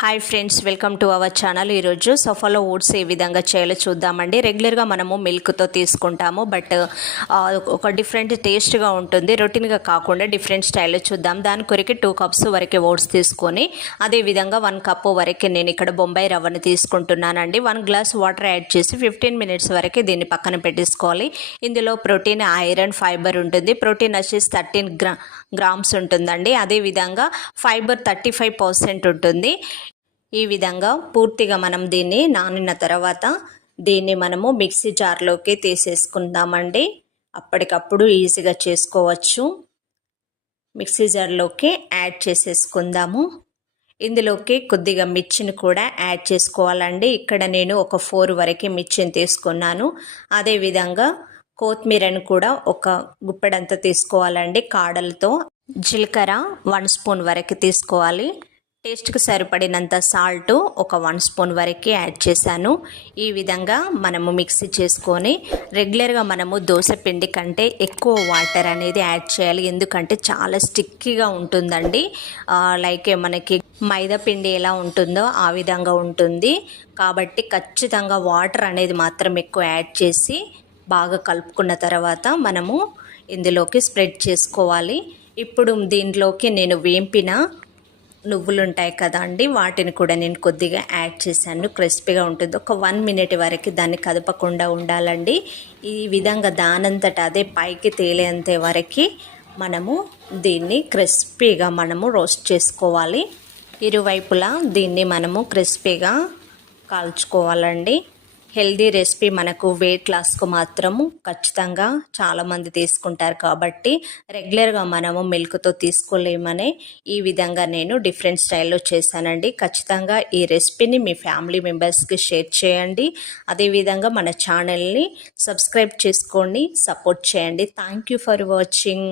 Hi friends, welcome to our channel. ఈరోజు సఫాలో oats ఏ విధంగా చేయాలో చూద్దామండి. రెగ్యులర్గా మనము మిల్క్తో తీసుకుంటాము, బట్ ఒక డిఫరెంట్ టేస్ట్గా ఉంటుంది. రొటీన్గా కాకుండా డిఫరెంట్ స్టైల్లో చూద్దాం. దాని కొరికి 2 కప్స్ వరకు ఓట్స్ తీసుకొని, అదేవిధంగా 1 కప్పు వరకు నేను ఇక్కడ బొంబాయి రవ్వను తీసుకుంటున్నానండి. 1 గ్లాస్ వాటర్ యాడ్ చేసి 15 మినిట్స్ వరకు దీన్ని పక్కన పెట్టేసుకోవాలి. ఇందులో ప్రోటీన్, ఐరన్, ఫైబర్ ఉంటుంది. ప్రోటీన్ వచ్చేసి 13 గ్రామ్స్ ఉంటుందండి. అదేవిధంగా ఫైబర్ 35% ఉంటుంది. ఈ విధంగా పూర్తిగా మనం దీన్ని నానిన తర్వాత దీన్ని మనము మిక్సీ జార్లోకి తీసేసుకుందామండి. అప్పటికప్పుడు ఈజీగా చేసుకోవచ్చు. మిక్సీ జార్లోకి యాడ్ చేసేసుకుందాము. ఇందులోకి కొద్దిగా మిర్చిని కూడా యాడ్ చేసుకోవాలండి. ఇక్కడ నేను ఒక 4 వరకు మిర్చిని తీసుకున్నాను. అదేవిధంగా కొత్తిమీరను కూడా ఒక గుప్పెడంతా తీసుకోవాలండి కాడలతో. జీలకర్ర 1 స్పూన్ వరకు తీసుకోవాలి. టేస్ట్కి సరిపడినంత సాల్ట్ ఒక 1 స్పూన్ వరకు యాడ్ చేశాను. ఈ విధంగా మనము మిక్సీ చేసుకొని, రెగ్యులర్గా మనము దోశ పిండి కంటే ఎక్కువ వాటర్ అనేది యాడ్ చేయాలి. ఎందుకంటే చాలా స్టిక్కీగా ఉంటుందండి. లైక్ మనకి మైదా పిండి ఎలా ఉంటుందో ఆ విధంగా ఉంటుంది. కాబట్టి ఖచ్చితంగా వాటర్ అనేది మాత్రం ఎక్కువ యాడ్ చేసి బాగా కలుపుకున్న తర్వాత మనము ఇందులోకి స్ప్రెడ్ చేసుకోవాలి. ఇప్పుడు దీంట్లోకి నేను వేంపిన నువ్వులు ఉంటాయి కదా అండి, వాటిని కూడా నేను కొద్దిగా యాడ్ చేశాను. క్రిస్పీగా ఉంటుంది. ఒక 1 మినిట్ వరకు దాన్ని కదపకుండా ఉండాలండి. ఈ విధంగా దానంతట అదే పైకి తేలేంత వరకు మనము దీన్ని క్రిస్పీగా మనము రోస్ట్ చేసుకోవాలి. ఇరువైపులా దీన్ని మనము క్రిస్పీగా కాల్చుకోవాలండి. హెల్దీ రెసిపీ మనకు వెయిట్ లాస్కు మాత్రము ఖచ్చితంగా చాలామంది తీసుకుంటారు. కాబట్టి రెగ్యులర్గా మనము మిల్క్తో తీసుకోలేమనే ఈ విధంగా నేను డిఫరెంట్ స్టైల్లో చేశానండి. ఖచ్చితంగా ఈ రెసిపీని మీ ఫ్యామిలీ మెంబర్స్కి షేర్ చేయండి. అదేవిధంగా మన ఛానల్ని సబ్స్క్రైబ్ చేసుకోండి, సపోర్ట్ చేయండి. Thank you for watching.